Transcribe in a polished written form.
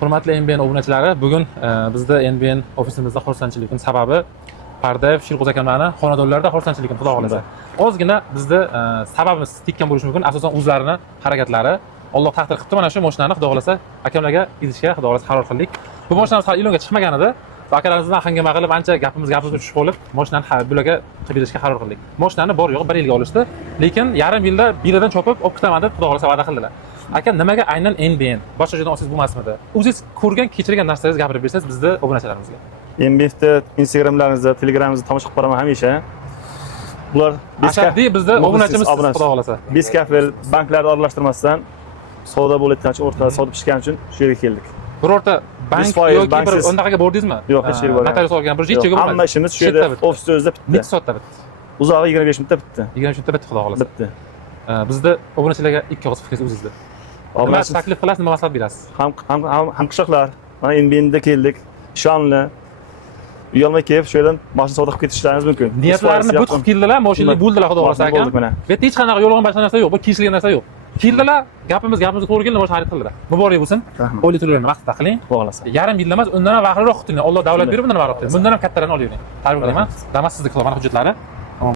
Hurmatli NBN obunachilari, bugun bizda NBN ofisimizda xursandchilikning sababi Pardayev Shirg'uz akamlarni xonadonlarda xursandchiligim, xudo xolasa. Ozgina bizda sababimiz tekkan bo'lishi mumkin. Asosan o'zlarini harakatlari Alloh taqdir qilibdi. Mana shu mashinani xudo xolasa akamlarga izishga xudo xolasa qaror qildik. Bu mashinamiz hali ilonga chiqmagan edi. Akalarimizdan hangama qilib ancha gapimiz tushib qolib, mashinani bularga qilib berishga qaror qildik. Mashinani bor yo'q 1 yilga olishdi, lekin yarim yilda biridan chopib olib ketaman deb xudo xolasa va'da qildilar. Aka, nimaga aynan NBN? Boshqa joydan olsangiz bo'lmasmidi? O'zingiz ko'rgan, kechirgan narsangizni gapirib bersangiz bizda obunachilarimizga. NBN'da Instagramlaringizda, Telegramingizda tomosha qilib boraman hamisha. Bular ashaddiy bizda obunachimiz xudo xolasa. Beskafel banklarni aralashtirmasdan savdo bo'layotgan o'rtada savdo pishgani uchun shu yerga keldik. Birorta bank yoki bir o'ndaqaga bordingizmi? Yo'q, hech yerga bormadim. Notarius olgan bir hech yerga bormadim. Hamma ishimiz shu yerda ofisda o'zida bitta. Necha soatda bitdi? Uzog'i 25 minutda bitta. 25 minutda bitdi xudo xolasa. Bitta. Bizda obunachilarga ikki og'iz fikringiz o'zingizda. Nima taklif qilasiz, nima maslahat berasiz? Ham qishloqlar. Mana NBN'da keldik. Ishonli. Uyalmay kelib, shu yerdan mashina savdo qilib ketishlaringiz mumkin. Niyatlarini butkib keldilar, mashinaga bo'ldilar xudo xolasa aka. Bu yerda hech qanaqa yo'lg'on boshqa narsa yo'q, bu kiyishilgan narsa yo'q. Keldilar, gapimizga to'g'ri keldi, mashina xarid qildilar. Muborak bo'lsin. O'yli turlarini vaqtida qiling. Xohlasa. Yarim yilda emas, undan ham vaqtliroq kuting. Alloh davlat berib, bundan ham vaqtliroq. Bundan ham kattalarni olavering. Tabriklayman. Damas sizniki mana hujjatlari.